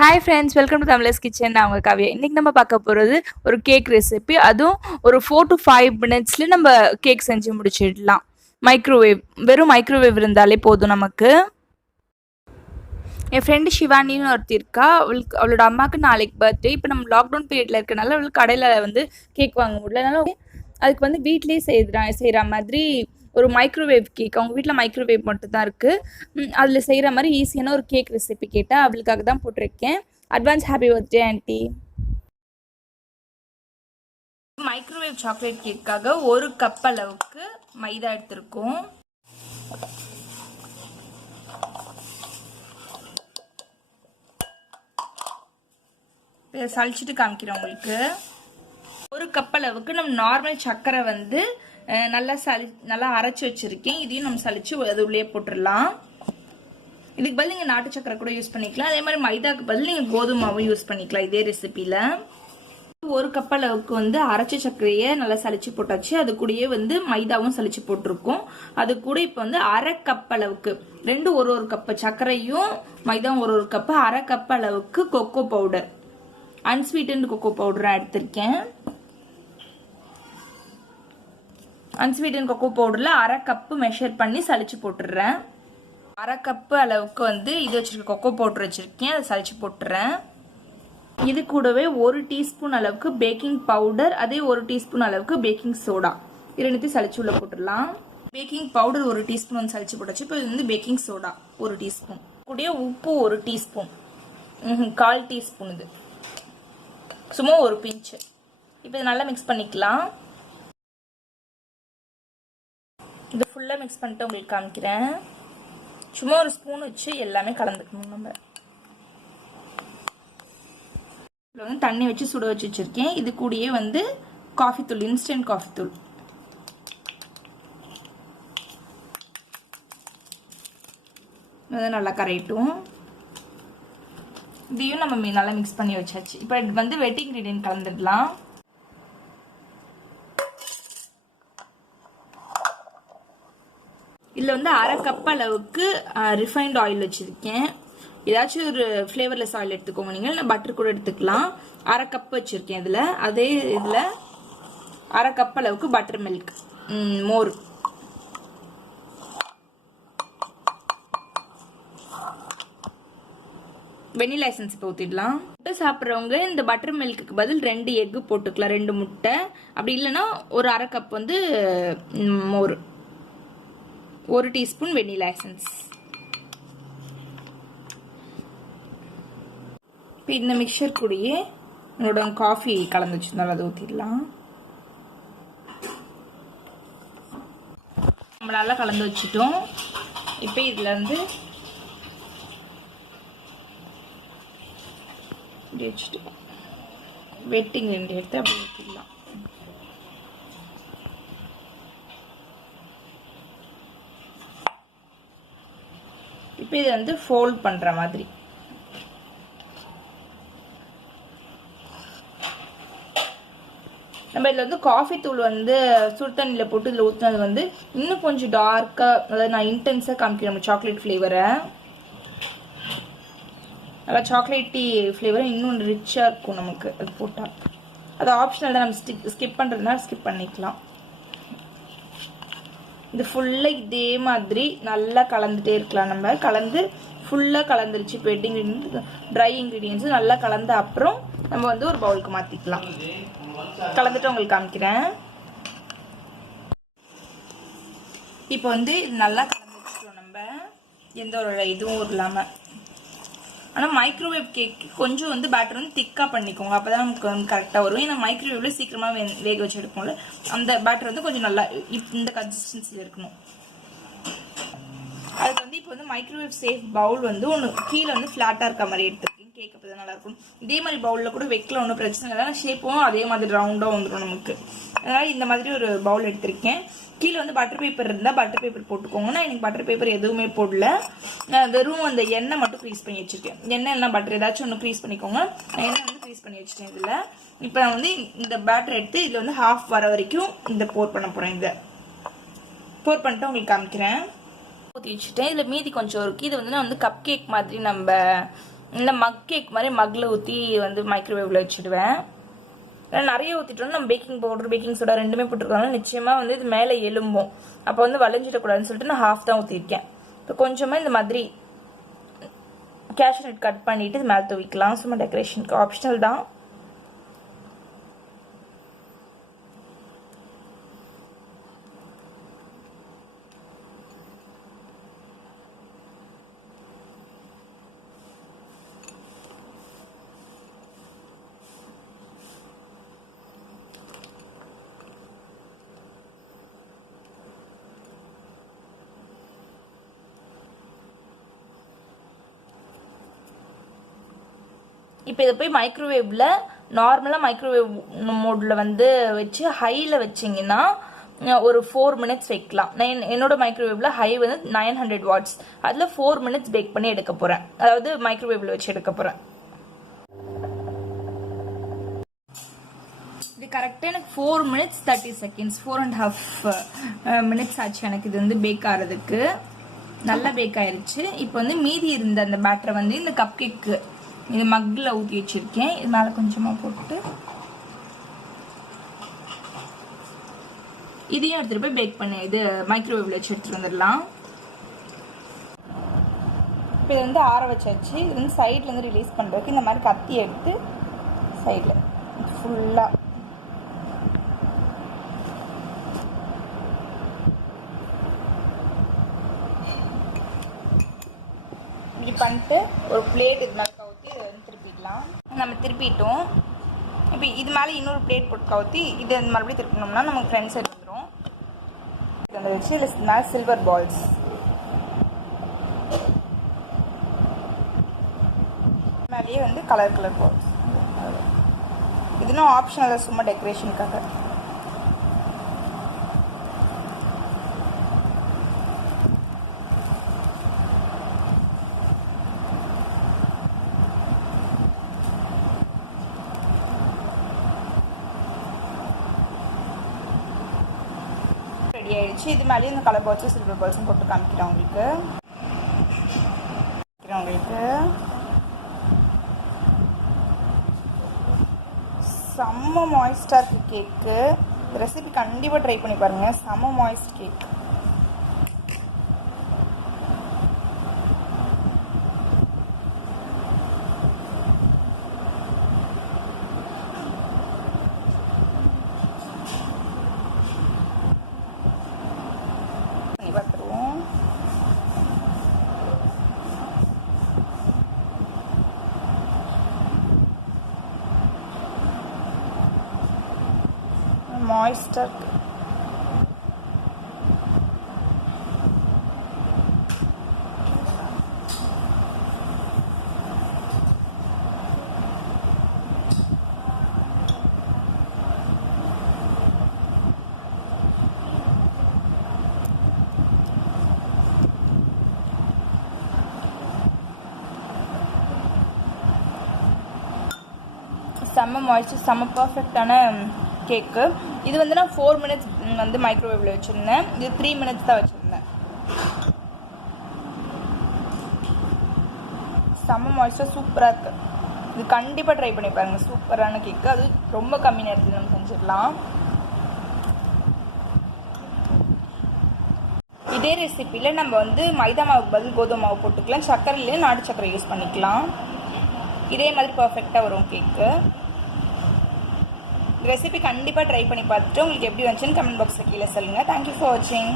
Hi friends, welcome to Tamizhar's kitchen. நான் உங்க Kaviya. இன்னைக்கு நம்ம பார்க்க போறது ஒரு கேக் ரெசிபி. அதுவும் ஒரு 4 to 5 minutesல நம்ம கேக் செஞ்சு முடிச்சிடலாம். வெறும் மைக்ரோவேவ் இருந்தாலே போதும் நமக்கு. என் ஃப்ரெண்டு ஷிவானின்னு ஒருத்தி இருக்கா. அவளோட அம்மாவுக்கு நாளைக்கு பர்த்டே. இப்போ நம்ம லாக்டவுன் பீரியட்ல இருக்கனால அவளுக்கு கடையில் கேக் வாங்க முடியல. அதனால அதுக்கு வீட்லேயே செய்கிற மாதிரி ஒரு மைக்ரோவேவ் கேக். அவங்க வீட்டில் மைக்ரோவேவ் மட்டும் தான் இருக்குது. அதில் செய்கிற மாதிரி ஈஸியான ஒரு கேக் ரெசிபி கேட்டால் அவளுக்காக தான் போட்டிருக்கேன். Advance happy birthday aunty. Microwave chocolate கேக்காக 1 கப் அளவுக்கு மைதா எடுத்திருக்கோம். சளிச்சிட்டு காமிக்கிறேன் உங்களுக்கு. 1 கப் அளவுக்கு நம்ம நார்மல் சர்க்கரை நல்லா அரைச்சி வச்சிருக்கேன். இதையும் நம்ம சளிச்சு அது உள்ளே போட்டுடலாம். இதுக்கு பதில் நீங்கள் நாட்டு சக்கரை கூட யூஸ் பண்ணிக்கலாம். அதே மாதிரி மைதாக்கு பதில் நீங்கள் கோதுமாவும் யூஸ் பண்ணிக்கலாம் இதே ரெசிபியில். 1 கப் அளவுக்கு அரைச்ச சர்க்கரையை நல்லா சளிச்சு போட்டாச்சு. அது கூடயே மைதாவும் சளிச்சு போட்டிருக்கோம். அது கூட இப்போ அரை கப் அளவுக்கு 2 ஒரு கப்பு சர்க்கரையும் மைதாவும் ஒரு கப்பு, அரை கப் அளவுக்கு cocoa powder, unsweetened cocoa powder எடுத்திருக்கேன். அன்ஸ்வீட்டன் கொக்கோ பவுடரில் அரை கப்பு மெஷர் பண்ணி சளிச்சு போட்டுடுறேன். அரை கப்பு அளவுக்கு இது வச்சிருக்க கொக்கோ பவுடர் வச்சிருக்கேன், அதை சளிச்சு போட்டுறேன். இது கூடவே 1 டீஸ்பூன் அளவுக்கு பேக்கிங் பவுடர், அதே 1 டீஸ்பூன் அளவுக்கு பேக்கிங் சோடா, இரண்டுத்தையும் சளிச்சு உள்ள போட்டுடலாம். பேக்கிங் பவுடர் 1 டீஸ்பூன் சளிச்சு போட்டாச்சு. இப்போ இது பேக்கிங் சோடா 1 டீஸ்பூன், கூடயே உப்பு 1 டீஸ்பூன், 1/4 டீஸ்பூன், இது சும்மா ஒரு பிஞ்சு. இப்போ இது நல்லா மிக்ஸ் பண்ணிக்கலாம். இது ஃபுல்லாக மிக்ஸ் பண்ணிட்டு உங்களுக்கு காமிக்கிறேன். சும்மா ஒரு ஸ்பூன் வச்சு எல்லாமே கலந்துக்கணும். நம்ம இதில் தண்ணி வச்சு சுட வச்சு வச்சுருக்கேன். இது கூடயே காஃபி தூள், இன்ஸ்டன்ட் காஃபி தூள், நல்லா கரையட்டும். இதையும் நம்ம நல்லா மிக்ஸ் பண்ணி வச்சாச்சு. இப்போ வெட் இன்க்ரீடியன்ட் கலந்துடலாம். இதில் அரை கப் அளவுக்கு ரிஃபைண்ட் ஆயில் வச்சுருக்கேன். ஏதாச்சும் ஒரு ஃப்ளேவர்லெஸ் ஆயில் எடுத்துக்கோங்க. நீங்கள் இல்லை பட்டர் கூட எடுத்துக்கலாம். அரை கப் வச்சுருக்கேன் இதில். அதே இதில் அரை கப் அளவுக்கு பட்டர் மில்க், மோர், வெனிலா எசன்ஸ் இப்போ ஊற்றிடலாம். முட்டை சாப்பிட்றவங்க இந்த பட்டர் மில்க்கு பதில் 2 எக்கு போட்டுக்கலாம், 2 முட்டை. அப்படி இல்லைன்னா ஒரு அரை கப் மோர், 1 டீஸ்பூன் வெனிலா எசன்ஸ். இப்போ இந்த மிக்சர் கூடயே என்னோட காஃபி கலந்து வச்சிருந்தாலும் அதை ஊற்றிடலாம். நம்ம நல்லா கலந்து வச்சுட்டோம். இப்போ இதில் வச்சுட்டு வெட்டிங் எடுத்து அப்படி ஊற்றிடலாம். இப்போ இது ஃபோல்ட் பண்ணுற மாதிரி நம்ம இதில் காஃபி தூள் சுடு தண்ணியில் போட்டு இதில் ஊற்றினது இன்னும் கொஞ்சம் டார்க்காக, அதாவது நான் இன்டென்ஸாக காமிக்கிறேன். நம்ம சாக்லேட் ஃப்ளேவரை நல்லா சாக்லேட்டி ஃப்ளேவரை இன்னும் ரிச்சாக இருக்கும் நமக்கு அது போட்டால். அது ஆப்ஷனல் தான், நம்ம ஸ்கிப் பண்ணுறதுனால ஸ்கிப் பண்ணிக்கலாம். இது ஃபுல்லாக இதே மாதிரி நல்லா கலந்துட்டே இருக்கலாம். நம்ம கலந்து ஃபுல்லாக கலந்துருச்சு. இப்போ வெட் இன்க்ரீடியன்ஸ், ட்ரை இன்க்ரீடியன்ஸும் நல்லா கலந்த அப்புறம் நம்ம ஒரு பவுலுக்கு மாற்றிக்கலாம். கலந்துட்டு உங்களுக்கு காமிக்கிறேன். இப்போ இது நல்லா கலந்து வச்சுக்கிறோம் நம்ம, எந்த ஒரு இதுவும் இல்லாமல். ஆனால் மைக்ரோவேவ் கேக் கொஞ்சம் பேட்டர் திக்காக பண்ணிக்கோங்க, அப்போ தான் நமக்கு கரெக்டாக வரும். ஏன்னா மைக்ரோவேவில் சீக்கிரமாக வேக வச்சு எடுப்போம்ல, அந்த பேட்டர் கொஞ்சம் நல்லா இந்த கன்சிஸ்டன்சியில் இருக்கணும். அதுக்கு இப்போ மைக்ரோவேவ் சேஃப் பவுல் ஒன்று கீழே ஃப்ளாட்டாக இருக்க மாதிரி எடுத்துருக்கேன். கேக் அப்போ தான் நல்லாயிருக்கும். இதே மாதிரி பவுலில் கூட வைக்கல, ஒன்றும் பிரச்சனை இல்லை. ஷேப்பும் அதே மாதிரி ரவுண்டாக வந்துடும் நமக்கு. அதனால் இந்த மாதிரி ஒரு பவுல் எடுத்திருக்கேன். கீழே பட்டர் பேப்பர் இருந்தால் பட்டர் பேப்பர் போட்டுக்கோங்க. நான் எனக்கு பட்டர் பேப்பர் எதுவுமே போடல, வெறும் அந்த எண்ணெய் மட்டும் க்ரீஸ் பண்ணி வச்சுருக்கேன். எண்ணெய் இல்லைனா பட்டர் ஏதாச்சும் ஒன்று க்ரீஸ் பண்ணிக்கோங்க. நான் எண்ணெய் க்ரீஸ் பண்ணி வச்சுட்டேன் இதில். இப்போ நான் இந்த பேட்டர் எடுத்து இதில் ஹாஃப் வர வரைக்கும் போர் பண்ண போகிறேன். இதை போர் பண்ணிட்டு உங்களுக்கு காமிக்கிறேன். ஊற்றி வச்சுட்டேன். இதில் மீதி கொஞ்சம் இருக்குது. இது நான் கப் கேக் மாதிரி நம்ம இந்த மக் கேக் மாதிரி மக்கில் ஊற்றி வந்து மைக்ரோவேவில் வச்சுடுவேன். நிறைய ஊற்றிட்டோம்னா நம்ம பேக்கிங் பவுடர் பேக்கிங் சோடா ரெண்டுமே போட்டுருக்கோம்னா நிச்சயமாக வந்து இது மேலே எலும்பும். அப்போ வந்து வளைஞ்சிடக்கூடாதுன்னு சொல்லிட்டு நான் ஹாஃப் தான் ஊற்றிருக்கேன். இப்போ கொஞ்சமாக இந்த மாதிரி கேஷ்யூ நட் கட் பண்ணிவிட்டு இது மேலே தூவிக்கலாம். சும்மா டெக்கரேஷனுக்கு ஆப்ஷனல் தான். இப்போ இதை போய் மைக்ரோவேவில் நார்மலாக மைக்ரோவேவ் மோடில் வந்து வச்சு ஹையில் வச்சிங்கன்னா ஒரு 4 minutes வைக்கலாம். என்னோட மைக்ரோவேவில் ஹை வந்து 900 watts. அதில் 4 minutes பேக் பண்ணி எடுக்க போகிறேன். அதாவது மைக்ரோவேவில் வச்சு எடுக்க போகிறேன். இது கரெக்டாக எனக்கு 4 minutes 30 seconds 4.5 minutes ஆச்சு எனக்கு இது வந்து பேக் ஆகிறதுக்கு. நல்லா பேக் ஆயிருச்சு. இப்போ வந்து மீதி இருந்த அந்த பேட்டரை வந்து இந்த கப் கேக்கு இது மக்கில் ஊற்றி வச்சிருக்கேன். இது மேலே கொஞ்சமாக போட்டு இதையும் எடுத்துகிட்டு போய் பேக் பண்ணி இது மைக்ரோவேவில் வச்சு எடுத்துகிட்டு வந்துடலாம். இப்போ இது வந்து ஆற வச்சாச்சு. இது வந்து சைட்லேருந்து ரிலீஸ் பண்ணுறதுக்கு இந்த மாதிரி கத்தி எடுத்து சைடில் ஃபுல்லாக இப்படி பண்ணிட்டு ஒரு பிளேட் இது மேலே கவுத்தி இதை வந்து திருப்பிடலாம். நம்ம திருப்பிட்டோம். இப்போ இது மேலே இன்னொரு பிளேட் போட்டு கவுத்தி இது மறுபடியும் திருப்பினோம்னா நமக்கு ஃப்ரண்ட் சைடு வந்துடும். இது வந்து வச்சு இதில் மேலே சில்வர் பால்ஸ் மேலேயே வந்து கலர் பால்ஸ். இதுனா ஆப்ஷனல் சும்மா டெக்கரேஷனுக்காக. ரெடி ஆயிடுச்சு. இது மேலேயும் இந்த கலர் பால்ஸும் சில்வர் பால்ஸும் போட்டு காமிக்கிறேன் உங்களுக்கு. செம்ம மாய்ஸ்டாக இருக்குது கேக்கு. ரெசிபி கண்டிப்பாக ட்ரை பண்ணி பாருங்கள். செம்ம மாய்ஸ்ட் கேக். பார்த்துருவோம். மாய்ஸ்டாக இருக்கு. செம்ம மாய்ஸ்டர் செம்ம பர்ஃபெக்டான கேக்கு. இது வந்து நான் 4 minutes வந்து மைக்ரோவேவில் வச்சுருந்தேன். இது 3 minutes தான் வச்சுருந்தேன். செம்ம மாய்ஸ்டர் சூப்பராக இருக்குது. இது கண்டிப்பாக ட்ரை பண்ணி பாருங்கள். சூப்பரான கேக்கு. அது ரொம்ப கம்மி நேரத்தில் நம்ம செஞ்சிடலாம். இதே ரெசிப்பியில் நம்ம வந்து மைதா மாவுக்கு பதில் கோதுமை மாவு போட்டுக்கலாம். சர்க்கரையிலே நாட்டு சர்க்கரை யூஸ் பண்ணிக்கலாம். இதே மாதிரி பர்ஃபெக்டாக வரும் கேக்கு. ரெசிபி கண்டிப்பாக ட்ரை பண்ணி பார்த்துட்டு உங்களுக்கு எப்படி வந்துச்சுன்னு கமெண்ட் பாக்ஸில் கீழே சொல்லுங்கள். தேங்க்யூ ஃபார் வாட்சிங்.